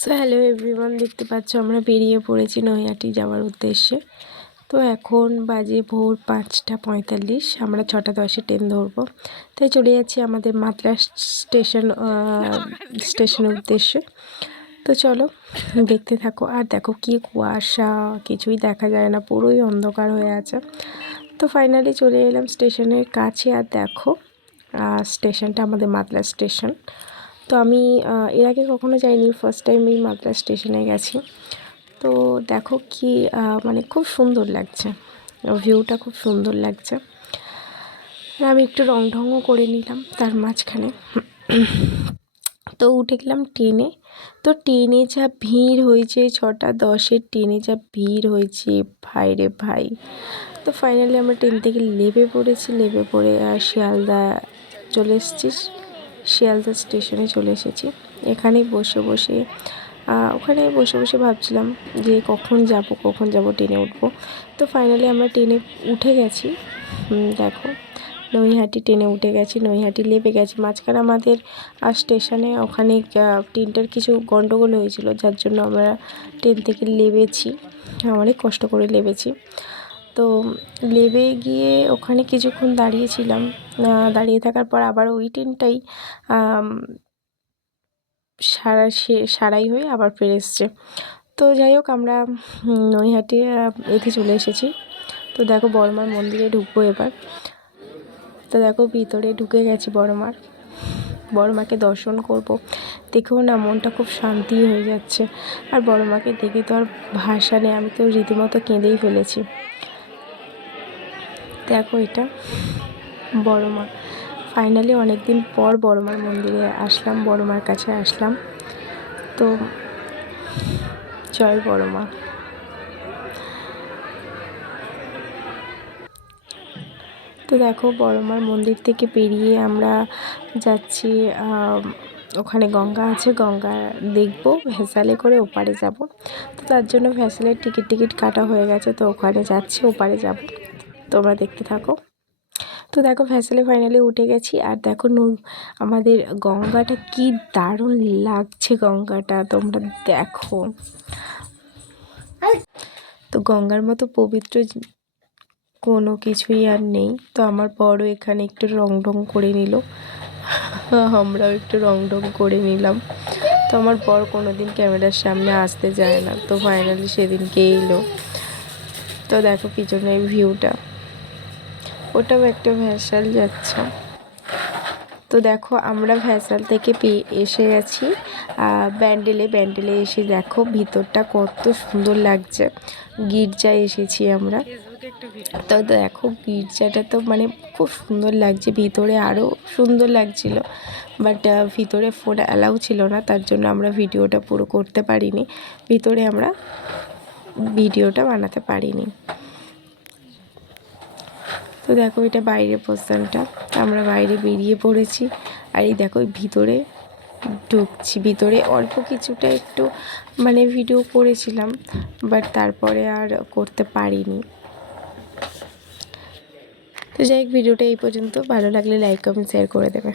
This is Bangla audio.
সো হ্যালো এভরিওয়ান, দেখতে পাচ্ছ আমরা বেরিয়ে পড়েছি নৈহাটি যাওয়ার উদ্দেশ্যে। তো এখন বাজে ভোর 5:45, আমরা 6:10-এ ট্রেন ধরবো, তাই চলে যাচ্ছি আমাদের মাদ্রাস স্টেশনের উদ্দেশ্যে। তো চলো দেখতে থাকো। আর দেখো কি কুয়াশা, কিছুই দেখা যায় না, পুরোই অন্ধকার হয়ে আছে। তো ফাইনালি চলে এলাম স্টেশনের কাছে। আর দেখো স্টেশনটা আমাদের মাদ্রাস স্টেশন। তো আমি এর আগে কখনো যাইনি, ফার্স্ট টাইম এই মাদ্রাস স্টেশনে গেছি। তো দেখো কি মানে খুব সুন্দর লাগছে, ভিউটা খুব সুন্দর লাগছে। আমি একটু রং ঢংও করে নিলাম তার মাঝখানে। তো উঠে গেলাম ট্রেনে। তো ট্রেনে যা ভিড় হয়েছে, 6:10-এর ট্রেনে যা ভিড় হয়েছে, ভাই রে ভাই। তো ফাইনালি আমরা ট্রেন থেকে নেমে পড়েছি, নেমে পড়ে শিয়ালদা চলে এসেছি, শিয়ালদা স্টেশনে চলে এসেছি। এখানেই বসে বসে ওখানে বসে বসে ভাবছিলাম যে কখন যাব ট্রেনে উঠবো। তো ফাইনালি আমরা ট্রেনে উঠে গেছি। দেখো নৈহাটি ট্রেনে উঠে গেছি, নৈহাটি নেমে গেছি। মাঝখানে আমাদের স্টেশনে ওখানে ট্রেনটার কিছু গন্ডগোল হয়েছিল, যার জন্য আমরা ট্রেন থেকে নেমেছি, অনেক কষ্ট করে নেমেছি। তো নেমে গিয়ে ওখানে কিছুক্ষণ দাঁড়িয়েছিলাম। দাঁড়িয়ে থাকার পর আবার ওই ট্রেনটাই সারাই হয়ে আবার ফিরে এসছে। তো যাই হোক, আমরা নৈহাটি এতে চলে এসেছি। তো দেখো বড়মার মন্দিরে ঢুকবো এবার। তো দেখো ভিতরে ঢুকে গেছি, বড়মাকে দর্শন করব। দেখেও না মনটা খুব শান্তি হয়ে যাচ্ছে। আর বড়মাকে দেখে তো আর ভাষা নেই, আমি তো রীতিমতো কেঁদেই ফেলেছি। দেখো এটা বড়মা। ফাইনালি অনেক দিন পর বড়মার মন্দিরে আসলাম, বড়মার কাছে আসলাম। তো জয় বড়মা। তো দেখো বড়মার মন্দির থেকে বেরিয়ে আমরা যাচ্ছি, ওখানে গঙ্গা আছে, গঙ্গা দেখবো, ভেসেলে করে ওপারে যাব। তো তার জন্য ভেসেলের টিকিট কাটা হয়ে গেছে, তো ওখানে যাচ্ছি, ওপারে যাব। তোমরা দেখতে থাকো। তো দেখো ভেসেলে ফাইনালি উঠে গেছি। আর দেখো আমাদের গঙ্গাটা কি দারুণ লাগছে, গঙ্গাটা তোমরা দেখো। তো গঙ্গার মতো পবিত্র কোনো কিছুই আর নেই। তো আমার বড় এখানে একটু রং ঢং করে নিল, আমরাও একটু রং ঢং করে নিলাম। তো আমার বর কোনোদিন ক্যামেরার সামনে আসতে যায় না, তো ফাইনালি সেদিনকে এলো। তো দেখো পিছনের ভিউটা, ওটাও একটা ভ্যাসাল যাচ্ছে। তো দেখো আমরা ভ্যাসাল থেকে এসে গেছি ব্যান্ডেলে এসে দেখো ভিতরটা কত সুন্দর লাগছে। গির্জায় এসেছি আমরা। তো দেখো গির্জাটা তো মানে খুব সুন্দর লাগছে, ভিতরে আরও সুন্দর লাগছিল। বাট ভিতরে ফোন অ্যালাউ ছিল না, তার জন্য আমরা ভিডিওটা পুরো করতে পারিনি, ভিতরে আমরা ভিডিওটা বানাতে পারিনি। তো দেখো এটা বাইরের পোর্শনটা, আমরা বাইরে বেরিয়ে পড়েছি। আর এই দেখো ভিতরে ঢুকছি। ভিতরে অল্প কিছুটা একটু মানে ভিডিও করেছিলাম, বাট তারপরে আর করতে পারিনি। তো যাই হোক, ভিডিওটা এই পর্যন্ত। ভালো লাগলে লাইক কমেন্ট শেয়ার করে দেবে।